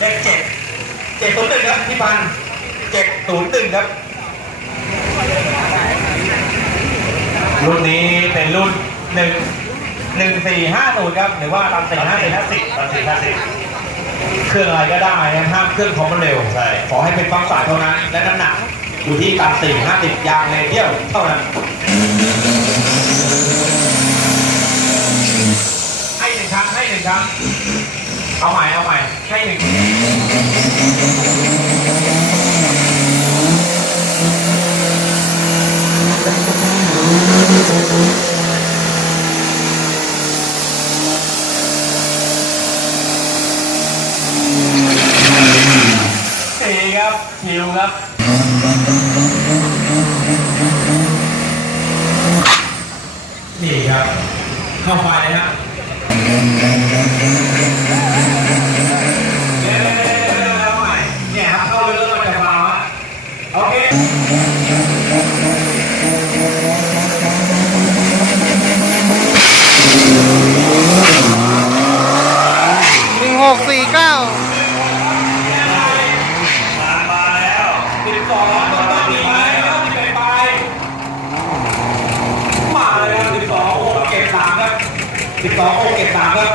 เจ็ดศูนย์หนึ่งครับพี่พันเจ็ดศูนย์หนึ่งครับ รุ่นนี้เป็นรุ่นหนึ่งหนึ่งสี่ห้าศูนย์ครับหรือว่าตามสี่ห้าสี่ห้าสิบตอนสี่ห้าสิบเครื่องอะไรก็ได้นะห้ามเครื่องของมันเร็วใช่ขอให้เป็นฟังสายเท่านั้น และน้ำหนักอยู่ที่ตามสี่ห้าสิบยางเลยเที่ยวเท่านั้นให้หนึ่งครั้งให้หนึ่งครั้ง เอาใหม่เอาใหม่ให้หนึ่งสี่ครับคิวครับนี่ครับ เข้าไปเลยครับ หนึ่งหกสี่เก้าสิบสองโอเก็บสามครับ